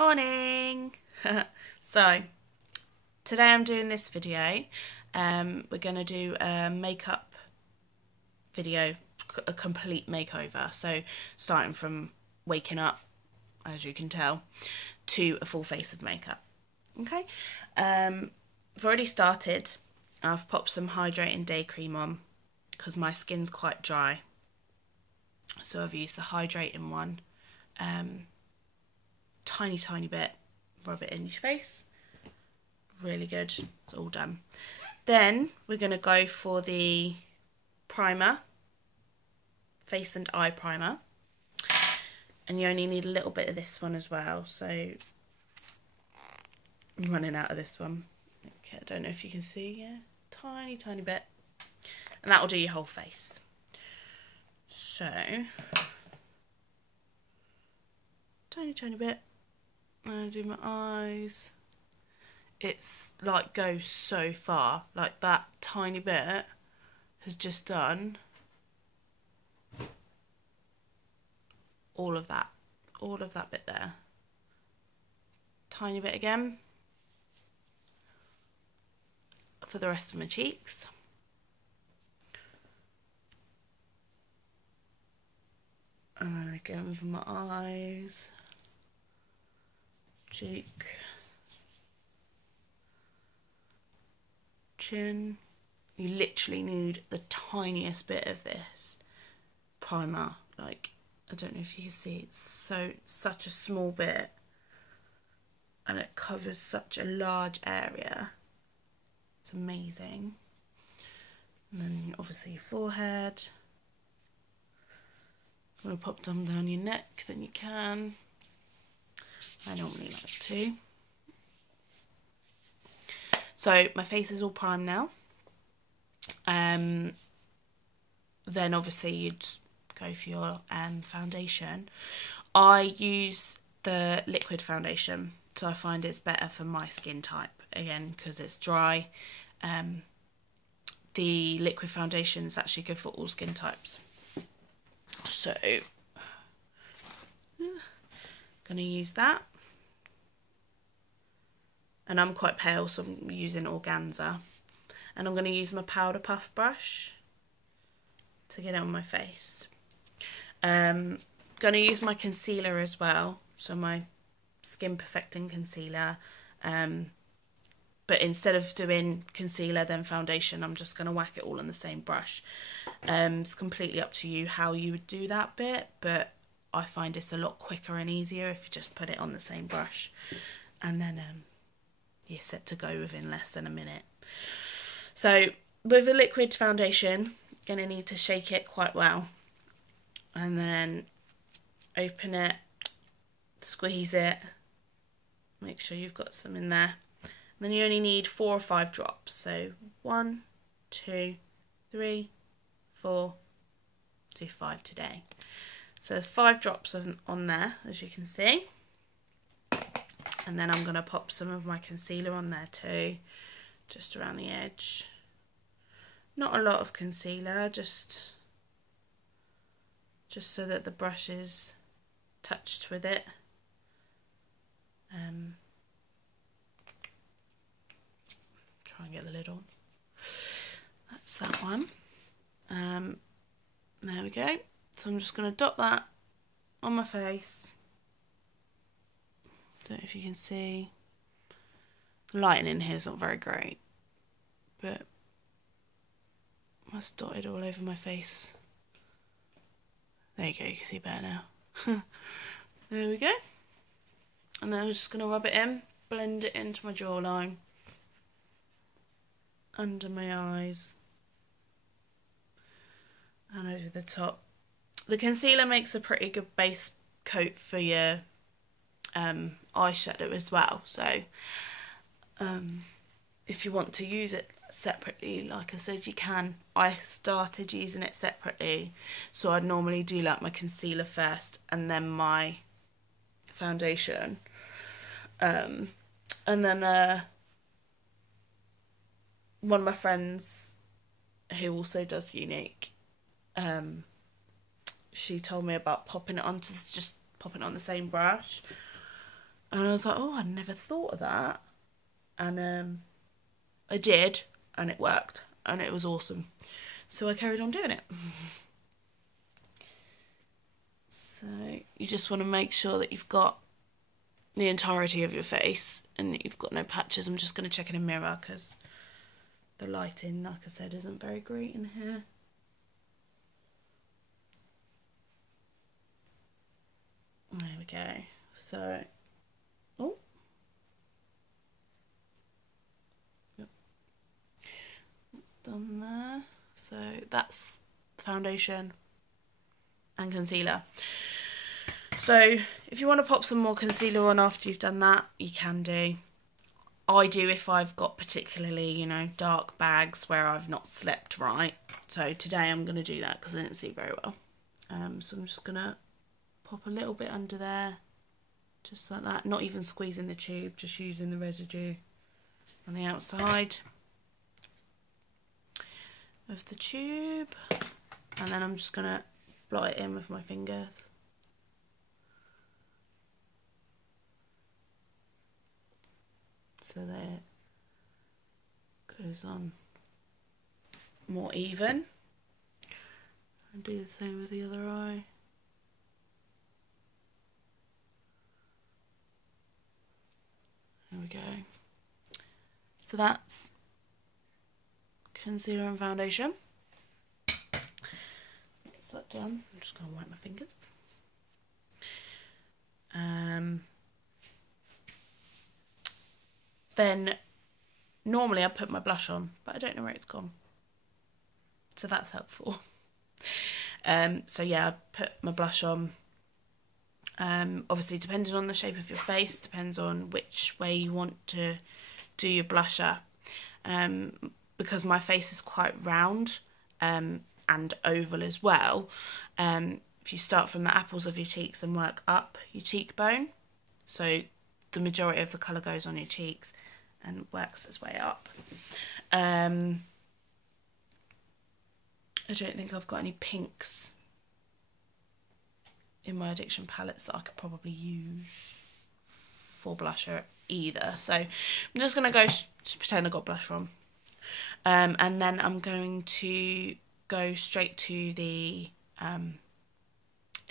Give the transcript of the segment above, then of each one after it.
Morning! So, today I'm doing this video. We're going to do a makeup video, a complete makeover. So, starting from waking up, as you can tell, to a full face of makeup. Okay? I've already started. I've popped some hydrating day cream on because my skin's quite dry. So I've used the hydrating one. Tiny bit, rub it in your face, really good. It's all done. Then we're going to go for the primer, face and eye primer, and you only need a little bit of this one as well, so I'm running out of this one. Okay, I don't know if you can see, yeah, tiny bit, and that will do your whole face. So tiny bit. I'm going to do my eyes. It's like goes so far. Like that tiny bit has just done all of that bit there. Tiny bit again for the rest of my cheeks. And again for my eyes. Cheek, chin. You literally need the tiniest bit of this primer. Like, I don't know if you can see, it's such a small bit, and it covers such a large area. It's amazing. And then obviously your forehead. If you want to pop them down your neck, then you can. I normally like to. So my face is all primed now. Then obviously you'd go for your foundation. I use the liquid foundation, so I find it's better for my skin type, again because it's dry. The liquid foundation is actually good for all skin types. So gonna use that. And I'm quite pale, so I'm using organza. And I'm going to use my powder puff brush to get it on my face. Going to use my concealer as well, so my Skin Perfecting concealer. But instead of doing concealer then foundation, I'm just going to whack it all on the same brush. It's completely up to you how you would do that bit, but I find it's a lot quicker and easier if you just put it on the same brush. And then you're set to go within less than a minute. So with a liquid foundation, you're going to need to shake it quite well, and then open it, squeeze it, make sure you've got some in there. And then you only need 4 or 5 drops. So 1, 2, 3, 4, do 5 today. So there's 5 drops on there, as you can see. And then I'm going to pop some of my concealer on there too, just around the edge. Not a lot of concealer, just so that the brush is touched with it. Try and get the lid on. That's that one. There we go. So I'm just going to dot that on my face. Don't know if you can see. The lighting in here is not very great, but that's dotted all over my face. There you go, you can see better now. There we go. And then I'm just going to rub it in, blend it into my jawline, under my eyes, and over the top. The concealer makes a pretty good base coat for your eyeshadow as well, so if you want to use it separately, like I said, you can. I started using it separately, so I'd normally do like my concealer first and then my foundation, and then one of my friends who also does Younique, she told me about popping it onto just popping it on the same brush. And I was like, oh, I never thought of that. And I did, and it worked, and it was awesome. So I carried on doing it. So you just want to make sure that you've got the entirety of your face and that you've got no patches. I'm just going to check in a mirror because the lighting, like I said, isn't very great in here. There we go. So, oh. Yep. That's done there. So that's the foundation and concealer. So if you want to pop some more concealer on after you've done that, you can do. I do if I've got particularly, you know, dark bags where I've not slept right. So today I'm going to do that because I didn't sleep very well. So I'm just going to pop a little bit under there, just like that. Not even squeezing the tube, just using the residue on the outside of the tube. And then I'm just going to blot it in with my fingers. So there it goes on more even. And do the same with the other eye. There we go. So that's concealer and foundation. That's that done. I'm just going to wipe my fingers. Then normally I put my blush on, but I don't know where it's gone. So that's helpful. So yeah, I put my blush on. Obviously, depending on the shape of your face, depends on which way you want to do your blusher. Because my face is quite round and oval as well. If you start from the apples of your cheeks and work up your cheekbone, so the majority of the colour goes on your cheeks and works its way up. I don't think I've got any pinks in my Addiction palettes that I could probably use for blusher either. So I'm just going to just pretend I got blush on. And then I'm going to go straight to the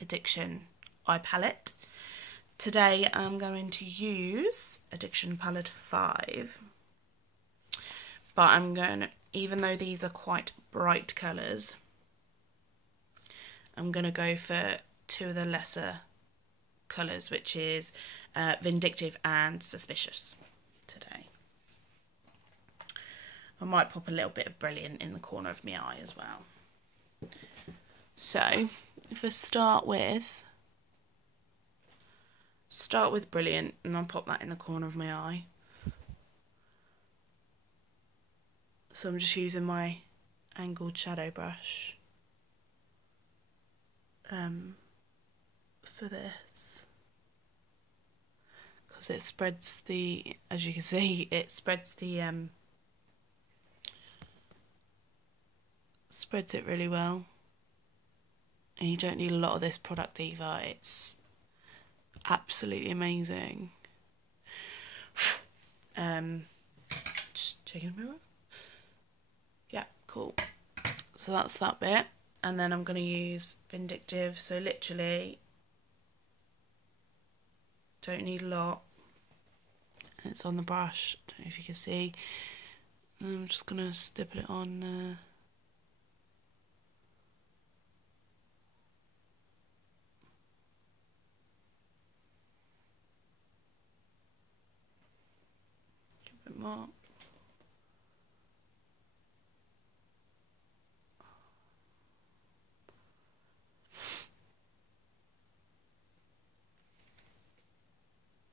Addiction eye palette. Today I'm going to use Addiction palette 5. But I'm going to, even though these are quite bright colours, I'm going to go for two of the lesser colours, which is Vindictive and Suspicious today. I might pop a little bit of Brilliant in the corner of my eye as well. So, if I start with Brilliant, and I'll pop that in the corner of my eye. So I'm just using my angled shadow brush for this, because it spreads the, as you can see, it spreads the spreads it really well, and you don't need a lot of this product either. It's absolutely amazing. Just checking the mirror. Yeah, cool. So that's that bit. And then I'm going to use Vindictive. So literally, don't need a lot. And it's on the brush. Don't know if you can see. And I'm just going to stipple it on. A bit more.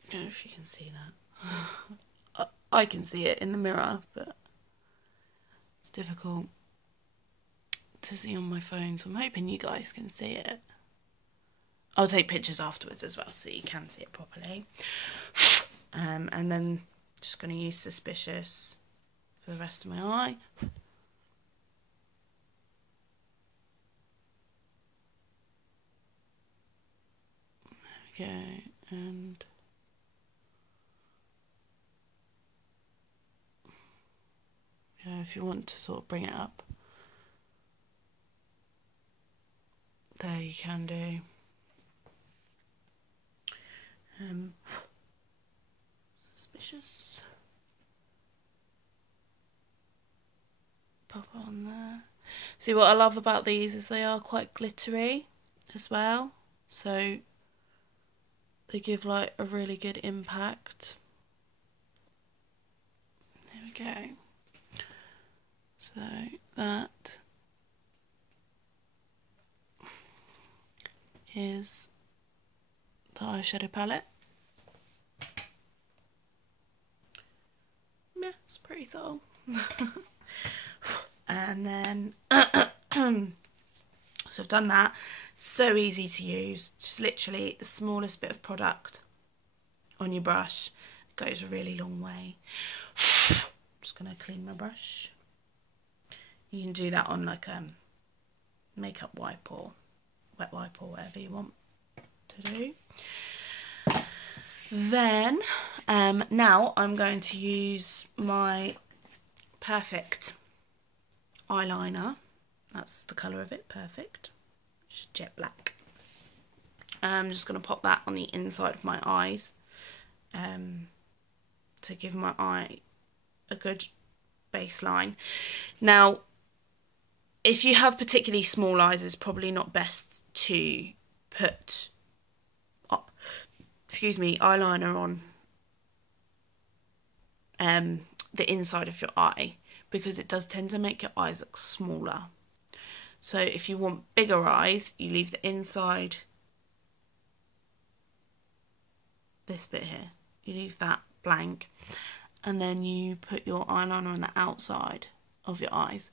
I don't know if you can see that. I can see it in the mirror, but it's difficult to see on my phone, so I'm hoping you guys can see it. I'll take pictures afterwards as well so you can see it properly. And then just going to use Suspicious for the rest of my eye. There we go, and if you want to sort of bring it up, there you can do. Suspicious. Pop on there. See, what I love about these is they are quite glittery as well, so they give like a really good impact. There we go. So that is the eyeshadow palette. Yeah, it's pretty thorough. And then so I've done that. So easy to use, just literally the smallest bit of product on your brush goes a really long way. I'm just gonna clean my brush. You can do that on like makeup wipe or wet wipe or whatever you want to do. Then now I'm going to use my Perfect eyeliner. That's the colour of it, Perfect. It's jet black. I'm just going to pop that on the inside of my eyes to give my eye a good baseline. Now, if you have particularly small eyes, it's probably not best to put eyeliner on the inside of your eye, because it does tend to make your eyes look smaller. So if you want bigger eyes, you leave the inside, this bit here, you leave that blank, and then you put your eyeliner on the outside of your eyes.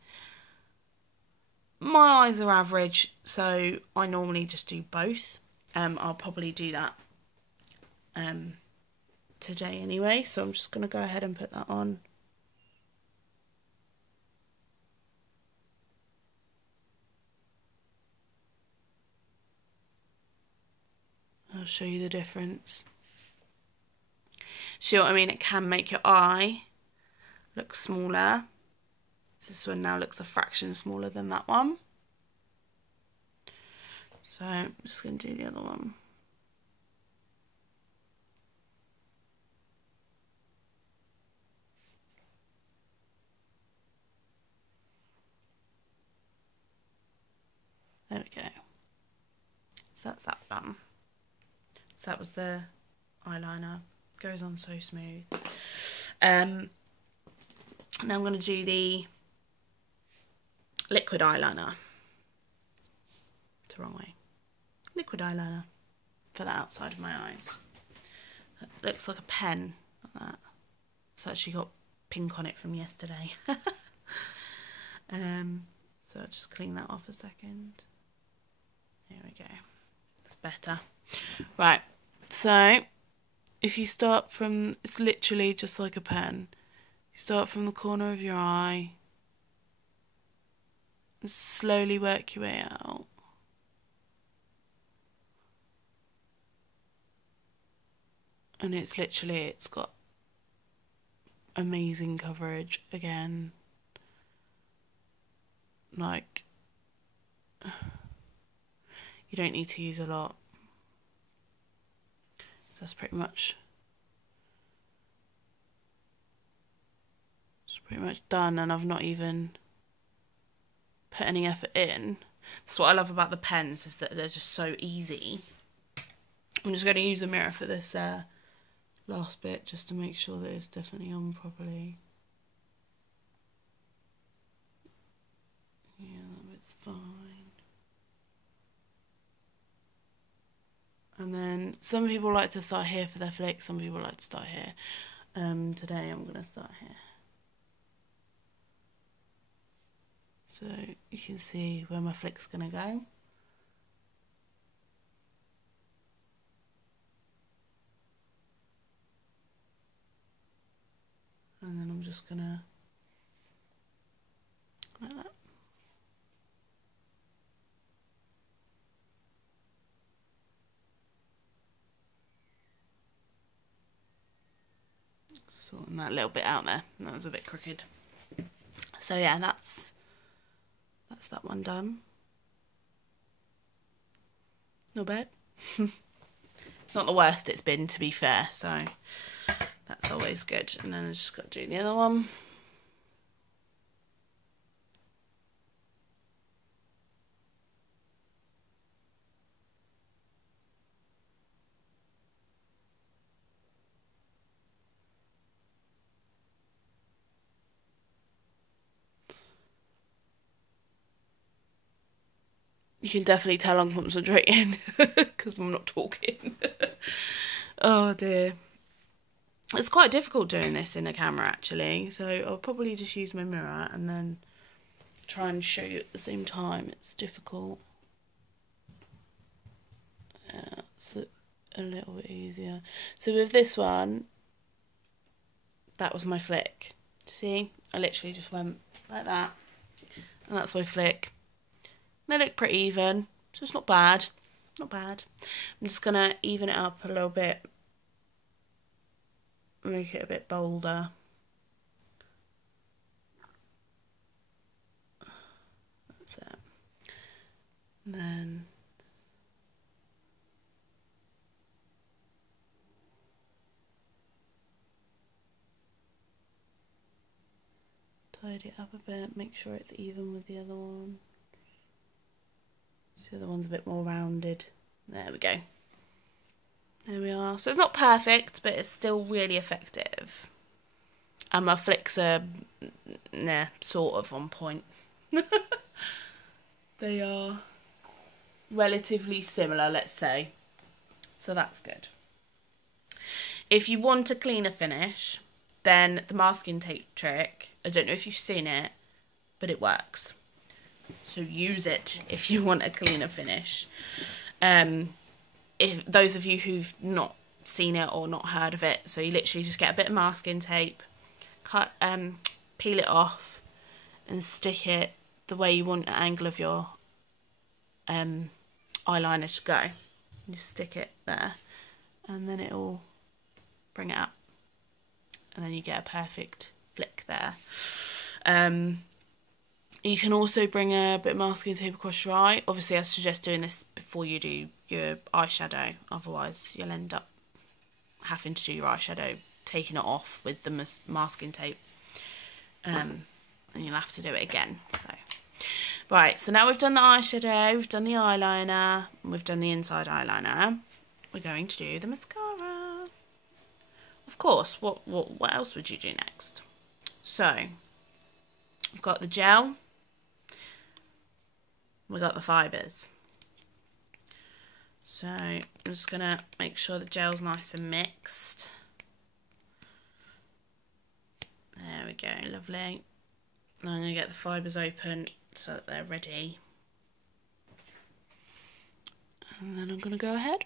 My eyes are average, so I normally just do both. I'll probably do that today anyway, so I'm just going to go ahead and put that on. I'll show you the difference. See what I mean? It can make your eye look smaller. This one now looks a fraction smaller than that one. So I'm just going to do the other one. There we go. So that's that done. So that was the eyeliner. Goes on so smooth. Now I'm going to do the liquid eyeliner. It's the wrong way. Liquid eyeliner for the outside of my eyes. It looks like a pen, like that. It's actually got pink on it from yesterday. So I'll just clean that off a second. There we go. That's better. Right, so if you start from, it's literally just like a pen. You start from the corner of your eye and slowly work your way out. And it's literally, it's got amazing coverage again. Like, you don't need to use a lot. So that's pretty much done, and I've not even put any effort in. That's what I love about the pens, is that they're just so easy. I'm just going to use a mirror for this last bit, just to make sure that it's definitely on properly. Yeah, that bit's fine. And then some people like to start here for their flick, some people like to start here. Today I'm going to start here. So you can see where my flick's going to go. And then I'm just going to, like that. Sorting that little bit out there. That was a bit crooked. So yeah, that's that one done. Not bad. It's not the worst it's been, to be fair, so that's always good. And then I just got to do the other one. You can definitely tell I'm concentrating because I'm not talking. Oh dear. It's quite difficult doing this in a camera actually, so I'll probably just use my mirror and then try and show you at the same time. It's difficult. It's a little bit easier. So with this one, that was my flick. See? I literally just went like that. And that's my flick. They look pretty even, so it's not bad. Not bad. I'm just going to even it up a little bit. Make it a bit bolder. That's it. And then tidy it up a bit, make sure it's even with the other one. The other one's a bit more rounded. There we go. There we are. So it's not perfect, but it's still really effective. And my flicks are, sort of on point. They are relatively similar, let's say. So that's good. If you want a cleaner finish, then the masking tape trick, I don't know if you've seen it, but it works. So use it if you want a cleaner finish. If those of you who've not seen it or not heard of it, so you literally just get a bit of masking tape, peel it off and stick it the way you want the angle of your eyeliner to go. You stick it there and then it'll bring it up and then you get a perfect flick there. You can also bring a bit of masking tape across your eye. Obviously, I suggest doing this before you do your eyeshadow. Otherwise, you'll end up having to do your eyeshadow, taking it off with the masking tape. And you'll have to do it again. So, right, so now we've done the eyeshadow, we've done the eyeliner, and we've done the inside eyeliner. We're going to do the mascara. Of course, what else would you do next? So, we've got the gel. We got the fibres. So I'm just going to make sure the gel's nice and mixed. There we go, lovely. Now I'm going to get the fibres open so that they're ready. And then I'm going to go ahead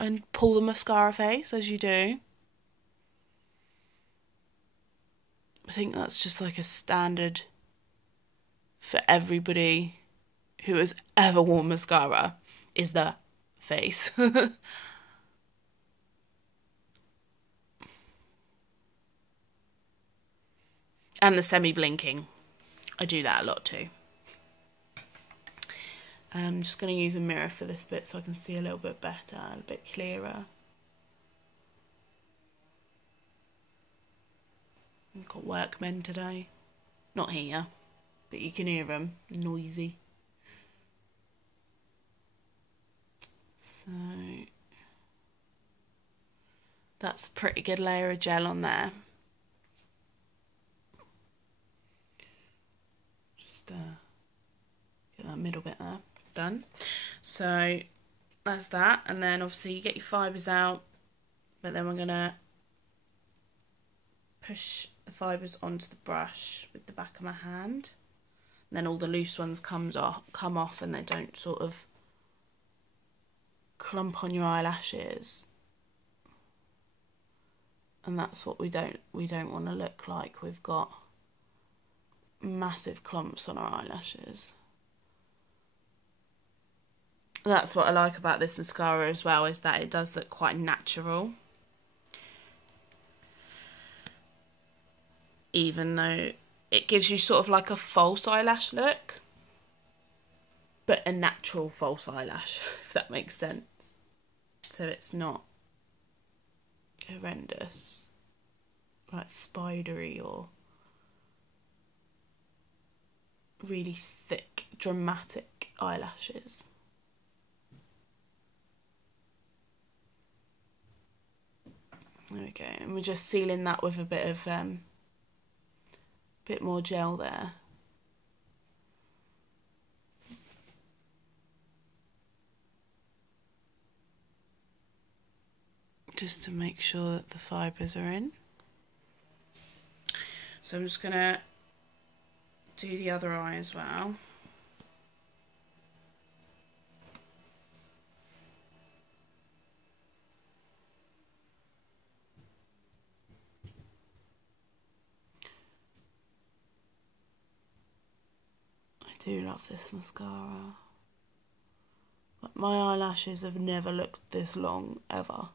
and pull the mascara face as you do. I think that's just like a standard for everybody who has ever worn mascara, is the face. And the semi-blinking. I do that a lot too. I'm just going to use a mirror for this bit so I can see a little bit better, a bit clearer. I've got workmen today. Not here, but you can hear them. Noisy. So that's a pretty good layer of gel on there. Just get that middle bit there. Done. So that's that. And then obviously you get your fibres out, but then we're going to push the fibres onto the brush with the back of my hand. And then all the loose ones come off and they don't sort of clump on your eyelashes. And that's what we don't want to look like. We've got massive clumps on our eyelashes. That's what I like about this mascara as well, is that it does look quite natural. Even though it gives you sort of like a false eyelash look, but a natural false eyelash, if that makes sense. So it's not horrendous, like spidery or really thick, dramatic eyelashes. There we go, and we're just sealing that with a bit of bit more gel there. Just to make sure that the fibres are in. So I'm just gonna do the other eye as well. I do love this mascara. But my eyelashes have never looked this long, ever.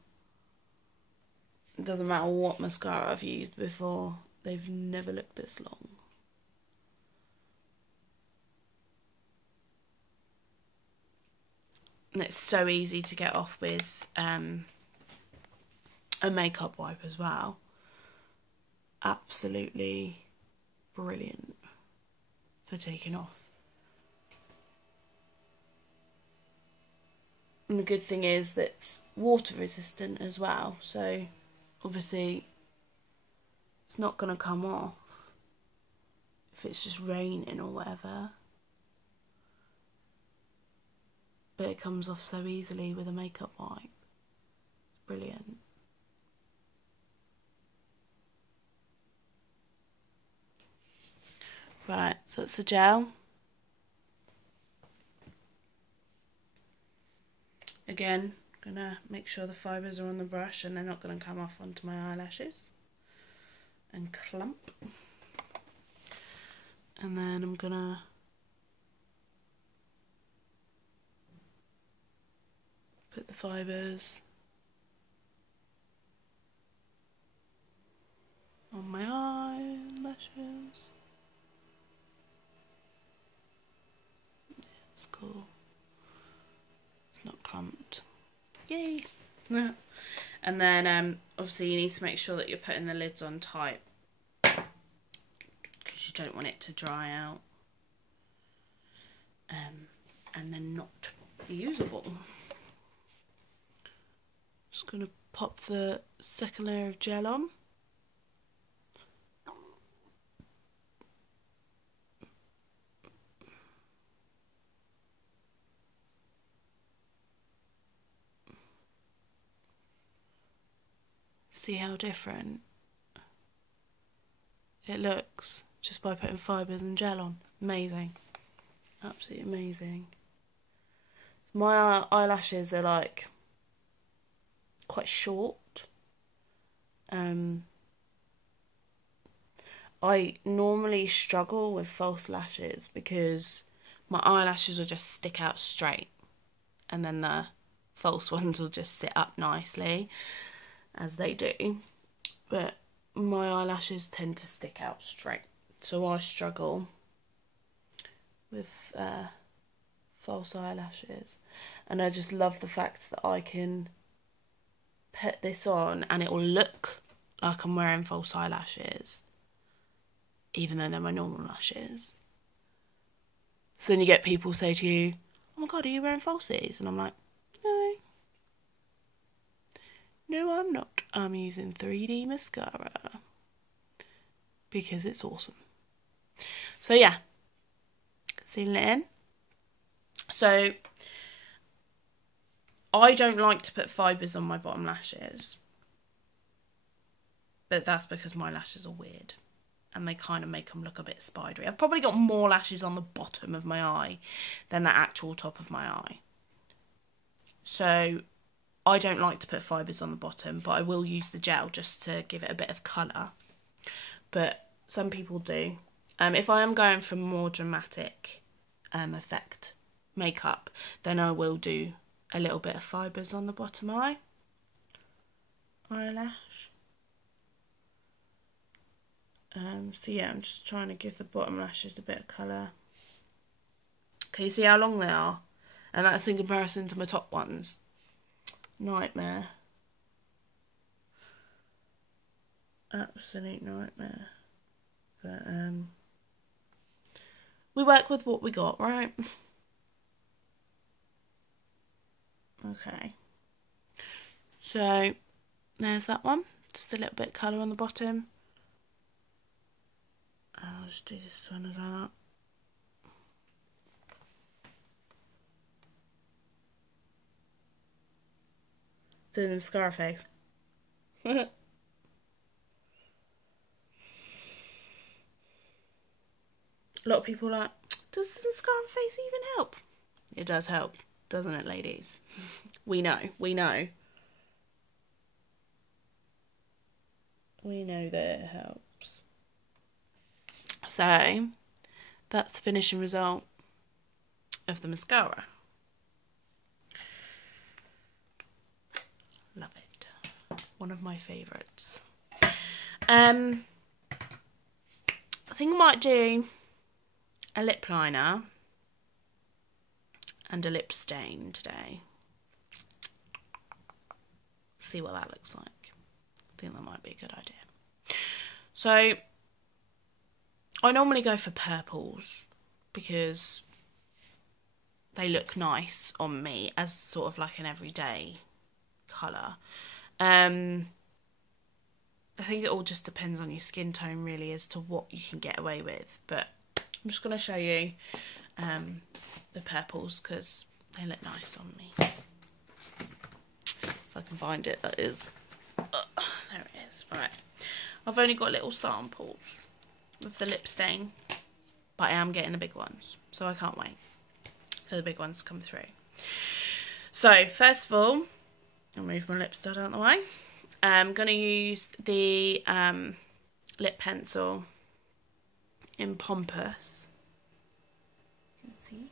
It doesn't matter what mascara I've used before, they've never looked this long. And it's so easy to get off with a makeup wipe as well. Absolutely brilliant for taking off. And the good thing is that it's water resistant as well, so obviously it's not going to come off if it's just raining or whatever. But it comes off so easily with a makeup wipe. It's brilliant. Right, so that's the gel. Again, gonna make sure the fibres are on the brush and they're not gonna come off onto my eyelashes and clump. And then I'm gonna put the fibres on my eyelashes. Yeah, it's cool. It's not clumped. Yay! And then obviously you need to make sure that you're putting the lids on tight, because you don't want it to dry out and then not be usable. Just going to pop the second layer of gel on. See how different it looks just by putting fibres and gel on. Amazing. Absolutely amazing. My eyelashes are like quite short. I normally struggle with false lashes because my eyelashes will just stick out straight and then the false ones will just sit up nicely, as they do, but my eyelashes tend to stick out straight, so I struggle with false eyelashes. And I just love the fact that I can put this on and it will look like I'm wearing false eyelashes even though they're my normal lashes. So then you get people say to you, oh my god, are you wearing falsies? And I'm like, no, I'm not. I'm using 3D mascara because it's awesome. So yeah, sealing it in. So I don't like to put fibres on my bottom lashes, but that's because my lashes are weird and they kind of make them look a bit spidery. I've probably got more lashes on the bottom of my eye than the actual top of my eye. So I don't like to put fibres on the bottom, but I will use the gel just to give it a bit of colour. But some people do. If I am going for more dramatic effect makeup, then I will do a little bit of fibres on the bottom eyelash. So yeah, I'm just trying to give the bottom lashes a bit of colour. Can you see how long they are? And that's in comparison to my top ones. Nightmare. Absolute nightmare. But we work with what we got, right? Okay. So there's that one. Just a little bit of colour on the bottom. I'll just do this one as that. Doing the mascara face. A lot of people are like, does the mascara face even help? It does help, doesn't it, ladies? We know, we know. We know that it helps. So, that's the finishing result of the mascara. Love it. One of my favourites. I think I might do a lip liner and a lip stain today. See what that looks like. I think that might be a good idea. So I normally go for purples because they look nice on me as sort of like an everyday colour. I think it all just depends on your skin tone really as to what you can get away with, but I'm just going to show you the purples because they look nice on me. If I can find it, that is. There it is. Right. I've only got little samples of the lip stain, but I am getting the big ones, so I can't wait for the big ones to come through. So first of all, I'll move my lip stud out of the way. I'm going to use the lip pencil in Pompous. You can see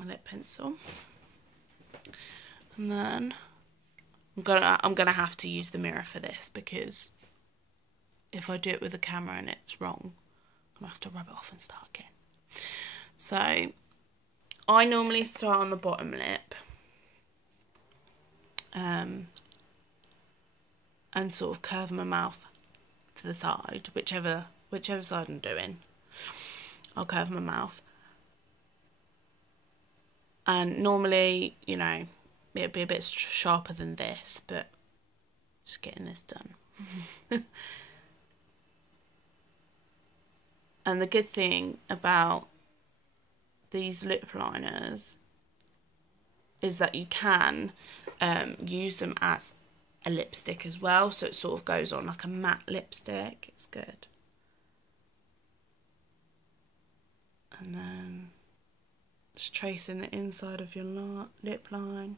a lip pencil, and then I'm gonna have to use the mirror for this because if I do it with the camera and it's wrong, I'm gonna have to rub it off and start again. So I normally start on the bottom lip and sort of curve my mouth to the side, whichever side I'm doing. I'll curve my mouth, and normally, you know, it'd be a bit sharper than this, but just getting this done. And the good thing about these lip liners is that you can use them as a lipstick as well, so it sort of goes on like a matte lipstick. It's good. And then just tracing the inside of your lip line.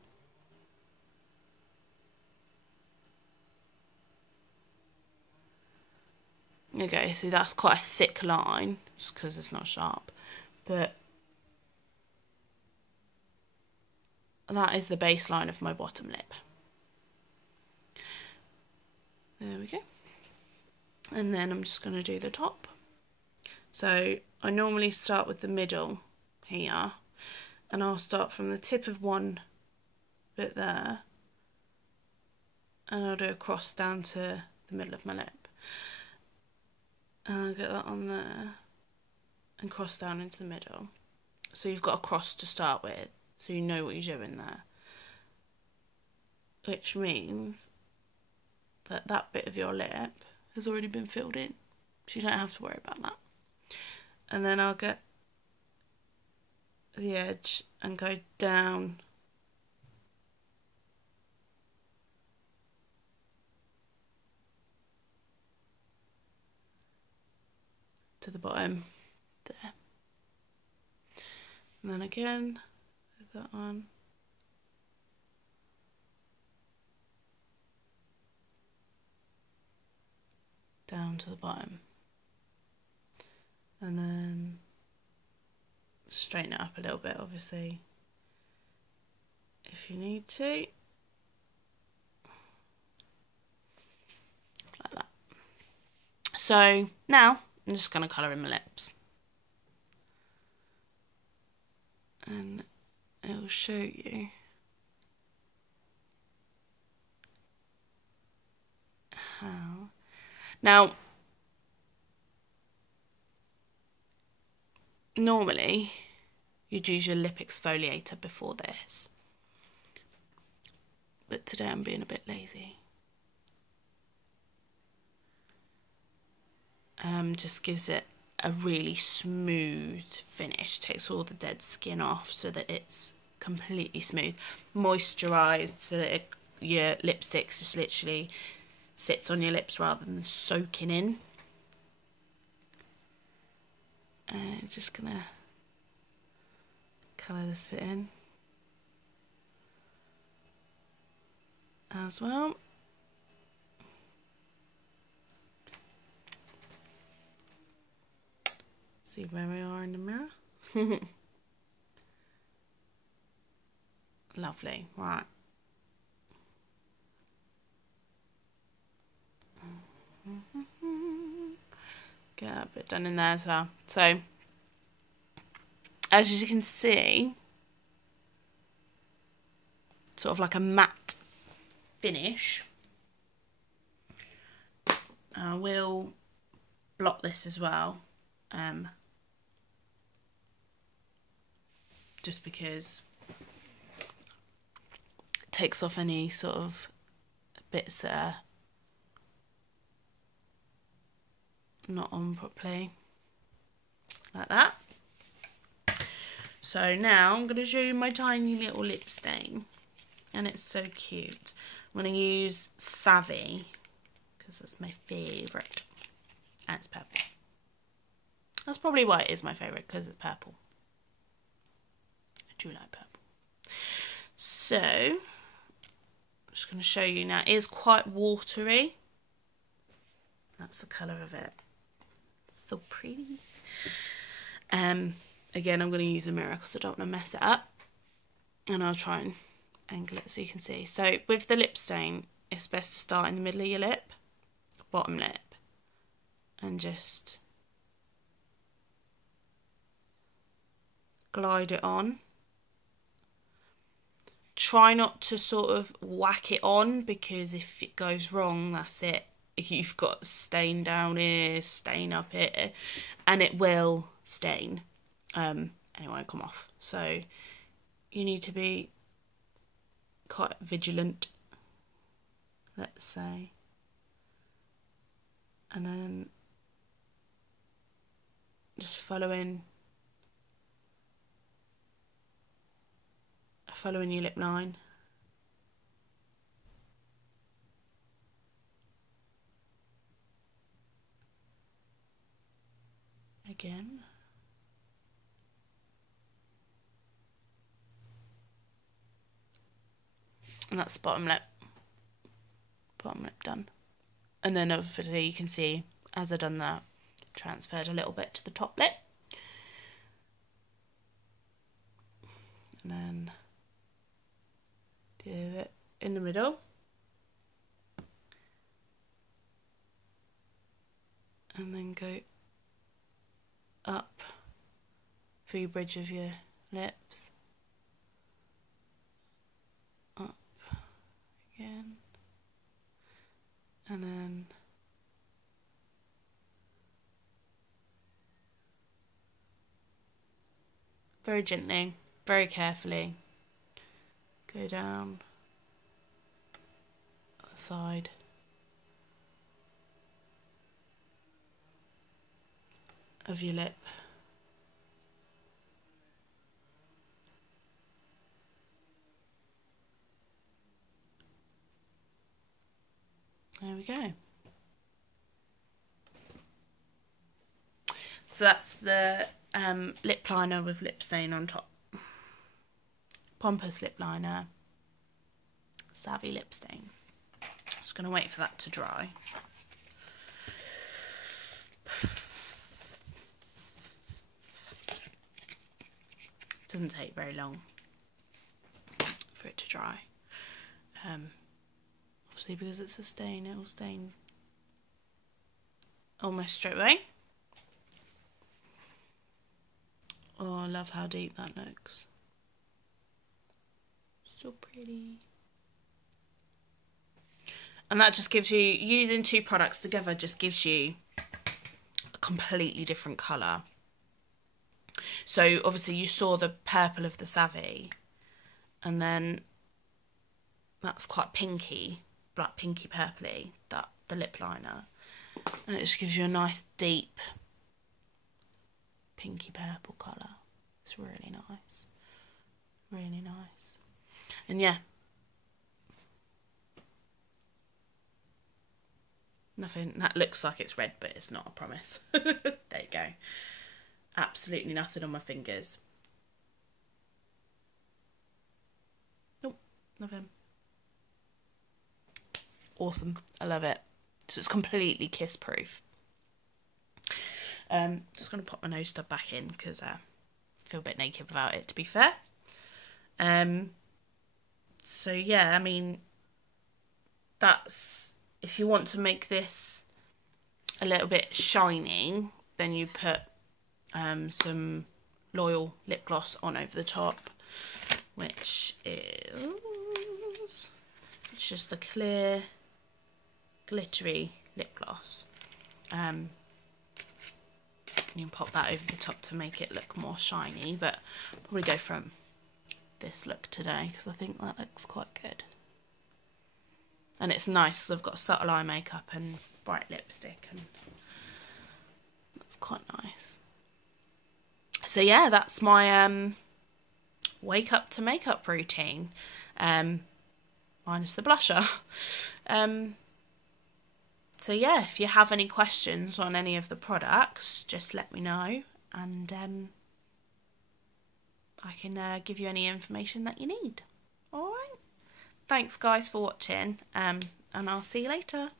Okay, see that's quite a thick line, just because it's not sharp, but that is the baseline of my bottom lip. There we go. And then I'm just going to do the top. So I normally start with the middle here, and I'll start from the tip of one bit there, and I'll do a cross down to the middle of my lip. And I'll get that on there and cross down into the middle. So you've got a cross to start with, so you know what you're doing there. Which means that that bit of your lip has already been filled in, so you don't have to worry about that. And then I'll get the edge and go down to the bottom there, and then again with that one, down to the bottom, and then straighten it up a little bit, obviously, if you need to, like So now I'm just going to colour in my lips. And it will show you how. Now, normally you'd use your lip exfoliator before this, but today I'm being a bit lazy. Just gives it a really smooth finish, takes all the dead skin off so that it's completely smooth, moisturised so that your lipstick just literally sits on your lips rather than soaking in. And just gonna colour this bit in as well. See where we are in the mirror. Lovely, right. Get a bit done in there as well. So, as you can see, sort of like a matte finish. I will blot this as well. Just because it takes off any sort of bits that are not on properly, like that. So now I'm going to show you my tiny little lip stain, and it's so cute. I'm going to use Savvy because that's my favourite, and it's purple. That's probably why it is my favourite, because it's purple. I do like purple. So, I'm just going to show you now. It is quite watery. That's the colour of it. So pretty. Again, I'm going to use a mirror because I don't want to mess it up. And I'll try and angle it so you can see. So, with the lip stain, it's best to start in the middle of your lip, bottom lip, and just glide it on. Try not to sort of whack it on, because if it goes wrong, that's it. You've got stain down here, stain up here, and it will stain. And it won't come off. So you need to be quite vigilant, let's say. And then just following your lip line. Again. And that's bottom lip. Bottom lip done. And then obviously you can see, as I've done that, transferred a little bit to the top lip. And then do it in the middle. And then go up through the bridge of your lips. Up again. And then very gently, very carefully, go down the side. Of your lip. There we go. So that's the lip liner with lip stain on top. Pompous lip liner, Savvy lip stain. Just going to wait for that to dry. Doesn't take very long for it to dry. Obviously because it's a stain, it will stain almost straight away. Oh, I love how deep that looks. So pretty. And that just gives you, using two products together just gives you a completely different colour. So obviously you saw the purple of the Savvy, and then that's quite pinky, like pinky purpley, that the lip liner. And it just gives you a nice deep pinky purple colour. It's really nice. Really nice. And yeah. Nothing, that looks like it's red, but it's not, I promise. There you go. Absolutely nothing on my fingers. Nope, nothing. Awesome, I love it. So it's completely kiss proof. Just going to pop my nose stub back in because I feel a bit naked without it, to be fair. So yeah, I mean, that's, if you want to make this a little bit shining, then you put some L'Oreal lip gloss on over the top, which is, it's just a clear, glittery lip gloss. You can pop that over the top to make it look more shiny, but I'll probably go from this look today because I think that looks quite good. And it's nice because I've got subtle eye makeup and bright lipstick, and that's quite nice. So yeah, that's my wake up to makeup routine, minus the blusher. So yeah, if you have any questions on any of the products, just let me know, and I can give you any information that you need. Alright, thanks guys for watching, and I'll see you later.